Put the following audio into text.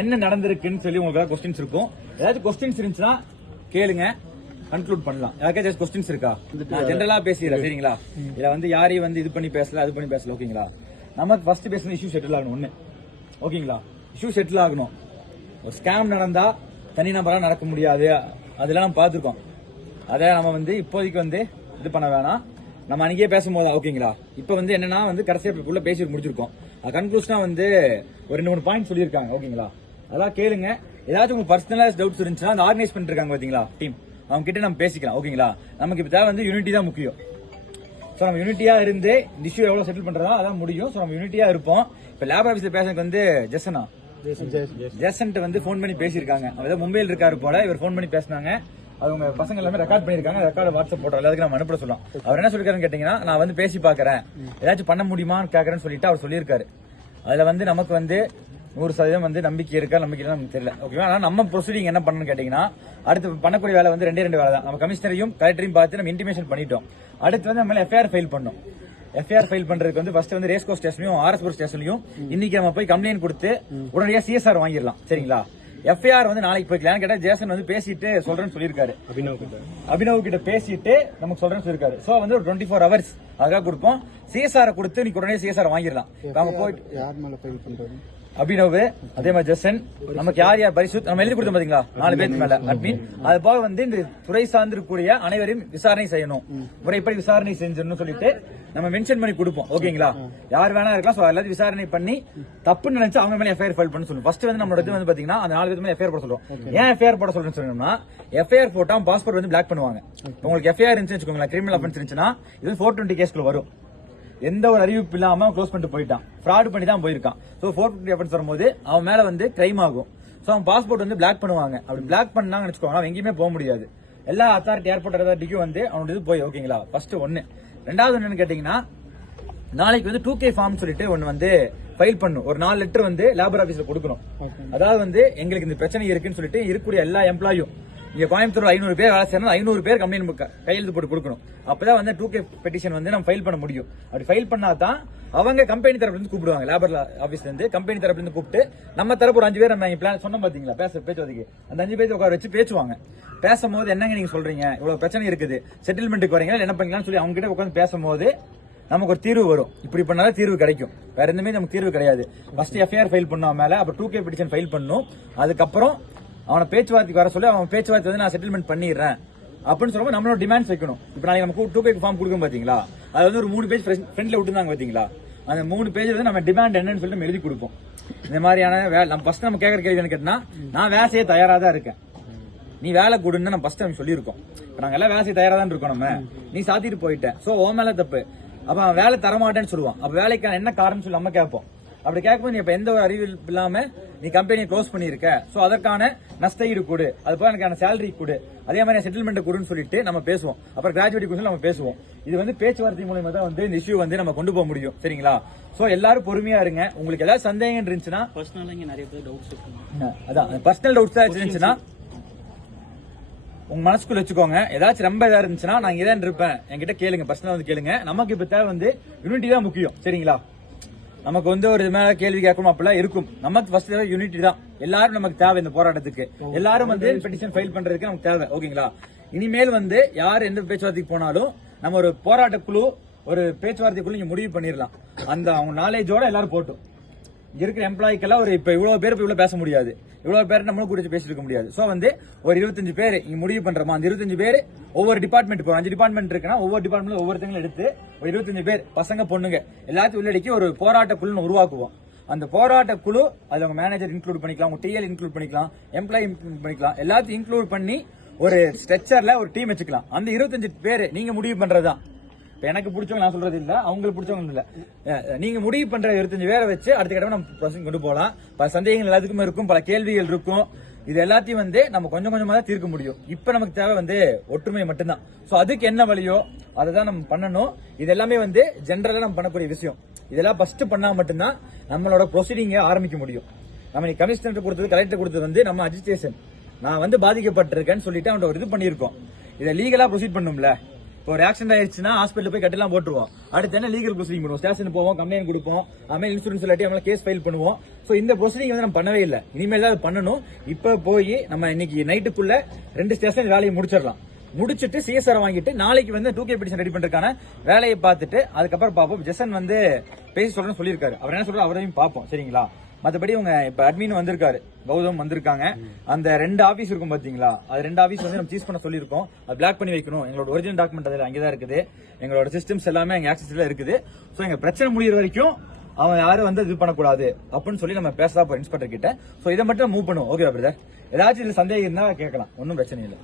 என்ன நடந்திருக்குன்னு சொல்லி உங்களுக்கு கொஸ்டின்ஸ் இருக்கும். ஏதாச்சும் கொஸ்டின்ஸ் இருந்துச்சுன்னா கேளுங்க, கன்க்ளூட் பண்ணலாம். யாருக்காச்சும் கொஸ்டின்ஸ் இருக்கா? நான் ஜெனரலா பேசிடுறேன் சரிங்களா? இதுல வந்து யாரையும் வந்து இது பண்ணி பேசல அது பண்ணி பேசல ஓகேங்களா? நமக்கு ஃபர்ஸ்ட் பேசணும் இஷ்யூ செட்டில் ஆகணும் ஒண்ணு ஓகேங்களா? இஷ்யூ செட்டில் ஆகணும். ஒரு ஸ்கேம் நடந்தா தனி நபரா நடக்க முடியாது, அதெல்லாம் நம்ம பார்த்துருக்கோம். அதை நம்ம வந்து இப்போதைக்கு வந்து இது பண்ண வேணாம். நம்ம அன்னைக்கே பேசும்போது ஓகேங்களா? இப்ப வந்து என்னன்னா வந்து கடைசியா பேசி முடிச்சிருக்கோம். கன்க்ளூஷனா வந்து ஒரு 2-3 பாயிண்ட் சொல்லியிருக்காங்க ஓகேங்களா? அதெல்லாம் கேளுங்க. ஏதாச்சும் உங்களுக்கு பர்சனலா டவுட்ஸ் இருந்துச்சுன்னா அந்த ஆர்கனைஸ் பண்ணிருக்காங்க பாத்தீங்களா டீம், அவங்க கிட்ட நம்ம பேசிக்கலாம் ஓகேங்களா? நமக்கு இப்ப தேவை வந்து யூனிட்டி தான் முக்கியம். சோ நம்ம யூனிட்டியா இருந்து இந்த இஷ்யூ எவ்வளவு செட்டில் பண்றதோ அதான் முடியும். சோ நம்ம யூனிட்டியா இருப்போம். இப்ப லேப் ஆபீஸ்ல பேசுறதுக்கு வந்து ஜெசன்ட் வந்து போன் பண்ணி பேசியிருக்காங்க. அவர் மும்பையில் இருக்காரு போல, இவர் போன் பண்ணி பேசினாங்க. அவங்க பசங்க எல்லாமே ரெக்கார்ட் பண்ணிருக்காங்க. ரெக்கார்டு வாட்ஸ்அப் போட்டோம், எல்லாத்துக்கும் நம்ம அனுப்ப சொல்லலாம். அவர் என்ன சொல்லிருக்காருன்னு கேட்டீங்கன்னா, நான் வந்து பேசி பாக்குறேன், ஏதாச்சும் பண்ண முடியுமான்னு கேக்குறேன்னு சொல்லிட்டு அவர் சொல்லியிருக்காரு. அதுல வந்து நமக்கு வந்து 100% வந்து நம்பிக்கை இருக்கா நம்பிக்கை நமக்கு தெரியல ஓகேவா? ஆனா நம்ம ப்ரொசீடிங் என்ன பண்ணணும்னு கேட்டீங்கன்னா, அடுத்து பண்ணக்கூடிய வேலை வந்து 2 வேலை தான். நம்ம கமிஷனரையும் கலெக்டரையும் பார்த்து நம்ம இன்டிமேஷன் பண்ணிட்டோம். அடுத்து வந்து நம்ம எஃப்ஐஆர் ஃபைல் பண்ணோம். எஃப்ஐஆர் ஃபைல் பண்றதுக்கு வந்து ஃபர்ஸ்ட் வந்து ரேஸ்கோ ஸ்டேஷன்லயும் ஆர்எஸ்புரம் ஸ்டேஷன்லயும் இன்னைக்கு நம்ம போய் கம்ப்ளைண்ட் கொடுத்து உடனடியா சிஎஸ்ஆர் வாங்கிடலாம் சரிங்களா? எஃப்ஐஆர் வந்து நாளைக்கு போய்க்கலாம் கேட்டா ஜேசன் வந்து பேசிட்டு சொல்றேன்னு சொல்லியிருக்காரு. அபினவ் கிட்ட பேசிட்டு நமக்கு சொல்றேன்னு சொல்லிருக்காரு. சோ வந்து ஒரு 24 hours அதுக்காக கொடுப்போம். சிஎஸ்ஆர் கொடுத்து நீ உடனே சிஎஸ்ஆர் வாங்கிடலாம். நம்ம போயிட்டு அபினவ் அதே மாதிரி ஜெசன் நமக்கு யார் பரிசுத் நம்ம எழுதி கொடுத்தோம் பாத்தீங்களா 4 பேருக்கு மேல அட்மின். அது போக வந்து இந்த துறை சார்ந்திருக்கக்கூடிய அனைவரையும் விசாரணை செய்யணும், முறைப்படி விசாரணை செஞ்சணும் சொல்லிட்டு நம்ம மென்ஷன் பண்ணி கொடுப்போம் ஓகேங்களா? யார் வேணா இருக்கலாம். சோ எல்லாத்தையும் விசாரணை பண்ணி தப்புன்னு நினைச்சு அவங்க மேல எஃப்ஐஆர் ஃபைல் பண்ண சொல்லுவோம். ஃபர்ஸ்ட் வந்து நம்மளோட இது வந்து பாத்தீங்கன்னா அந்த 4 பேருக்கு மேல எஃப்ஐஆர் போட சொல்றோம். ஏன் எஃப்ஐஆர் போட சொல்றேன்னு சொன்னோம்னா, எஃப்ஐஆர் போட்டா பாஸ்போர்ட் வந்து பிளாக் பண்ணுவாங்க. உங்களுக்கு எஃப்ஐஆர் இருந்துச்சுன்னு கிரிமினல் அஃபென்ஸ் இருந்துச்சுன்னா இது 420 கேஸ்க்குள்ள வரும். எந்த ஒரு அறிவிப்பு இல்லாம க்ளோஸ் பண்ணிட்டு போயிட்டான், ஃப்ராட் பண்ணி தான் போயிருக்கான். சோ 450 அஃபென்ஸ் வரும்போது அவன் மேல வந்து கிரைம் ஆகும். சோ அவன் பாஸ்போர்ட் வந்து பிளாக் பண்ணுவாங்க. அப்படி பிளாக் பண்ணாங்கன்னு வச்சுக்கோங்க, அவன் எங்கேயுமே போக முடியாது. எல்லா அத்தாரிட்டி ஏர்போர்ட் அத்தாரிட்டிக்கும் வந்து அவனோட இது போய் ஓகேங்களா? ஃபர்ஸ்ட் ஒன்னு. ரெண்டாவது என்னன்னு கேட்டீங்கன்னா, நாளைக்கு வந்து 2K ஃபார்ம் சொல்லிட்டு ஒன்னு வந்து ஃபைல் பண்ணும். ஒரு 4 லெட்டர் வந்து லேபர் ஆபீஸ்ல கொடுக்கணும். அதாவது வந்து எங்களுக்கு இந்த பிரச்சனை இருக்குன்னு சொல்லிட்டு இருக்கக்கூடிய எல்லா எம்ப்ளாயும் இங்க கோயம்புத்தூர் 500 பேர் வேலை செய்யணும், 500 பேர் கம்ப்ளைண்ட் கையெழுத்து போட்டு கொடுக்கணும். அப்பதான் வந்து 2K பெட்டிஷன் வந்து நம்ம ஃபைல் பண்ண முடியும். அப்படி ஃபைல் பண்ணாதான் அவங்க கம்பெனி தரப்புல இருந்து கூப்பிடுவாங்க. லேபர் ஆபீஸ்ல இருந்து கம்பெனி தரப்புல இருந்து கூப்பிட்டு நம்ம தரப்பு ஒரு 5 பேர் நம்ம பிளான் சொன்னோம் பாத்தீங்களா பேச்சுவாதிக்கு, அந்த 5 பேர் உட்கார வச்சு பேசுவாங்க. பேசும்போது என்னங்க நீங்க சொல்றீங்க, இவ்வளவு பிரச்சனை இருக்குது, செட்டில்மெண்ட்டுக்கு வரீங்களா என்ன பண்ணலாம்னு சொல்லி அவங்க கிட்ட உட்காந்து பேசும்போது நமக்கு ஒரு தீர்வு வரும். இப்படி பண்ணாலும் தீர்வு கிடைக்கும். வேற எதுவுமே நமக்கு தீர்வு கிடையாது. ஃபர்ஸ்ட் எஃப்ஐஆர் ஃபைல் பண்ணோம் மேல, அப்புறம் 2K பெட்டிஷன் ஃபைல் பண்ணும். அதுக்கப்புறம் அவனை பேச்சுவார்த்தைக்கு வர சொல்லி அவன் பேச்சுவார்த்தை வந்து நான் செட்டில்மெண்ட் பண்ணிடுறேன் அப்படின்னு சொல்லும்போது நம்மளோட டிமாண்ட்ஸ் வைக்கணும். இப்ப நாளைக்கு நம்ம 2K ஃபார்ம் கொடுக்கும் பாத்தீங்களா, அது வந்து ஒரு 3 பேஜ் ஃப்ரெண்ட்ல விட்டுருந்தாங்க பாத்தீங்களா? அந்த 3 பேஜ் வந்து நம்ம டிமாண்ட் என்னன்னு சொல்லிட்டு நம்ம எழுதி கொடுப்போம். இந்த மாதிரியான வேலை நம்ம ஃபர்ஸ்ட் நம்ம கேட்கற கேள்வி கேட்டா, நான் வேலை செய்ய தயாரா தான் இருக்கேன், நீ வேலை கொடுன்னு நம்ம ஃபர்ஸ்ட் நம்ம சொல்லியிருக்கோம். நாங்க எல்லாம் வேலை செய்ய தயாரா தான் இருக்கோம். நம்ம நீ சாத்திட்டு போயிட்டேன், சோ ஓ மேல தப்பு. அப்ப அவன் வேலை தரமாட்டேன்னு சொல்லுவான். அப்ப வேலைக்கான என்ன காரணம் சொல்லி நம்ம கேட்போம். அப்படி கேட்கும்போது நீ இப்ப எந்த ஒரு அறிவிப்பு இல்லாம நீ கம்பெனியை க்ளோஸ் பண்ணிருக்க, சோ அதற்கான நஷ்ட ஈடு கொடு, அது போல எனக்கான சேலரி கொடு, அதே மாதிரி செட்டில்மெண்ட் கொடுன்னு சொல்லிட்டு நம்ம பேசுவோம். அப்புறம் கிராஜுவேட்டி கொஸ்டின் நம்ம பேசுவோம். இது வந்து பேச்சுவார்த்தை மூலமா தான் வந்து இந்த இஷ்யூ வந்து நம்ம கொண்டு போக முடியும் சரிங்களா? சோ எல்லாரும் பொறுமையா இருங்க. உங்களுக்கு ஏதாவது சந்தேகம் இருந்துச்சுன்னா, பர்சனலா நிறைய பேர் டவுட்ஸ் அதான் பர்சனல் டவுட்ஸ் இருந்துச்சுன்னா உங்க மனசுக்குள்ள வச்சுக்கோங்க. ஏதாச்சும் ரொம்ப இதா இருந்துச்சுன்னா நான் இங்கே தான் இருப்பேன், என்கிட்ட கேளுங்க, பர்சனலா வந்து கேளுங்க. நமக்கு இப்ப தேவை வந்து யூனிட்டி தான் முக்கியம் சரிங்களா? நமக்கு வந்து ஒரு இது மேல கேள்வி கேட்கணும் அப்படிலாம் இருக்கும். நமக்கு ஃபர்ஸ்ட் தேவை யூனிட்டி தான். எல்லாரும் நமக்கு தேவை இந்த போராட்டத்துக்கு. எல்லாரும் வந்து பெட்டிஷன் ஃபைல் பண்றதுக்கு நமக்கு தேவை ஓகேங்களா? இனிமேல் வந்து யார் எந்த பேச்சுவார்த்தைக்கு போனாலும் நம்ம ஒரு போராட்ட குழு, ஒரு பேச்சுவார்த்தைக்குள்ள நீங்க முடிவு பண்ணிடலாம். அந்த அவங்க நாலேஜோட எல்லாரும் போட்டும். இங்க இருக்கிற எம்ப்ளாய்க்கெல்லாம் ஒரு இப்ப இவ்வளவு பேர் இவ்வளவு பேச முடியாது, இவ்வளவு பேர் நம்மளும் குறிச்சு பேசிட்டு இருக்க முடியாது. சோ வந்து ஒரு 25 பேர் இங்க முடிவு பண்றோமா, அந்த 25 பேர் ஒவ்வொரு டிபார்ட்மெண்ட், இப்போ 5 டிபார்ட்மெண்ட் இருக்குன்னா ஒவ்வொரு டிபார்ட்மெண்ட் ஒவ்வொருத்தங்களும் எடுத்து ஒரு 25 பேர் பசங்க பொண்ணுங்க எல்லாத்தையும் உள்ளடக்கி ஒரு போராட்ட குழு உருவாக்குவோம். அந்த போராட்ட குழு அதுல உங்க மேனேஜர் இன்க்ளூட் பண்ணிக்கலாம், உங்க டிஎல் இன்க்ளூட் பண்ணிக்கலாம், எம்ப்ளாய் இன்க்ளூட் பண்ணிக்கலாம், எல்லாத்தையும் இன்க்ளூட் பண்ணி ஒரு ஸ்ட்ரக்சர்ல ஒரு டீம் வச்சுக்கலாம். அந்த 25 பேர் நீங்க முடிவு பண்றதுதான். எனக்கு பிடிச்சவங்க நான் சொல்றது இல்ல, அவங்களுக்கு பிடிச்சவங்க இல்ல, நீங்க முடிவு பண்ற 25 பேரை வச்சு அடுத்த கட்டமா நம்ம ப்ரொசீஜர் கொண்டு போகலாம். பல சந்தேகங்கள் எல்லாத்துக்குமே இருக்கும், பல கேள்விகள் இருக்கும். இது எல்லாத்தையும் வந்து நம்ம கொஞ்சம் கொஞ்சமா தான் தீர்க்க முடியும். இப்ப நமக்கு தேவை வந்து ஒற்றுமை மட்டும்தான். சோ அதுக்கு என்ன வழியோ அதை தான் நம்ம பண்ணணும். இது எல்லாமே வந்து ஜெனரலா நம்ம பண்ணக்கூடிய விஷயம். இதெல்லாம் ஃபர்ஸ்ட் பண்ணா மட்டும்தான் நம்மளோட ப்ரொசீடிங்க ஆரம்பிக்க முடியும். நம்ம கமிஷனர் கொடுத்தது, கலெக்டர் கொடுத்தது வந்து நம்ம அஜிடேஷன், நான் வந்து பாதிக்கப்பட்டிருக்கேன்னு சொல்லிட்டு அவன் ஒரு இது பண்ணியிருக்கோம். இதை லீகலா ப்ரொசீட் பண்ணும்ல, இப்போ ஒரு ஆக்சிடென்ட் ஆயிடுச்சுன்னா ஹாஸ்பிட்டல் போய் கட்டெல்லாம் போட்டுருவோம். அடுத்து என்ன லீகல் ப்ரொசீடிங் பண்ணுவோம், ஸ்டேஷன் போவோம், கம்ப்ளைண்ட் கொடுப்போம், அதுமாதிரி இன்சூரன்ஸ் இல்லாட்டி நம்மள கேஸ் ஃபைல் பண்ணுவோம். சோ இந்த ப்ரொசீடிங் வந்து நம்ம பண்ணவே இல்லை. இனிமேல் தான் பண்ணணும். இப்ப போய் நம்ம இன்னைக்கு நைட்டுக்குள்ள 2 ஸ்டேஷன் வேலையை முடிச்சிடலாம். முடிச்சிட்டு சிஎஸ்ஆர் வாங்கிட்டு நாளைக்கு வந்து 2K பெட்டிஷன் ரெடி பண்றதுக்கான வேலையை பார்த்துட்டு அதுக்கப்புறம் பார்ப்போம். ஜெசன் வந்து பேசி சொல்றேன்னு சொல்லியிருக்காரு. அவர் என்ன சொல்றாரு அவரையும் பார்ப்போம். சரிங்களா? மத்தபடி உங்க இப்ப அட்மின் வந்திருக்காரு, கௌதம் வந்திருக்காங்க. அந்த 2 ஆபீஸ் இருக்கும் பாத்தீங்களா, அது 2 ஆபீஸ் வந்து நம்ம சீஸ் பண்ண சொல்லியிருக்கோம். அது பிளாக் பண்ணி வைக்கணும். எங்களோட ஒரிஜினல் டாக்குமெண்ட் அதுல அங்கேதான் இருக்குது. எங்களோட சிஸ்டம்ஸ் எல்லாமே எங்க ஆக்சஸ்ல இருக்குது. சோ எங்க பிரச்சனை முடியிற வரைக்கும் அவன் யாரும் வந்து இது பண்ணக்கூடாது அப்படின்னு சொல்லி நம்ம பேசலாம் இன்ஸ்பெக்டர் கிட்ட. சோ இதை மட்டும் மூவ் பண்ணுவோம். ஓகே பிரதர், ஏதாச்சும் இதுல சந்தேகம் இருந்தா கேட்கலாம், ஒன்னும் பிரச்சனை இல்லை.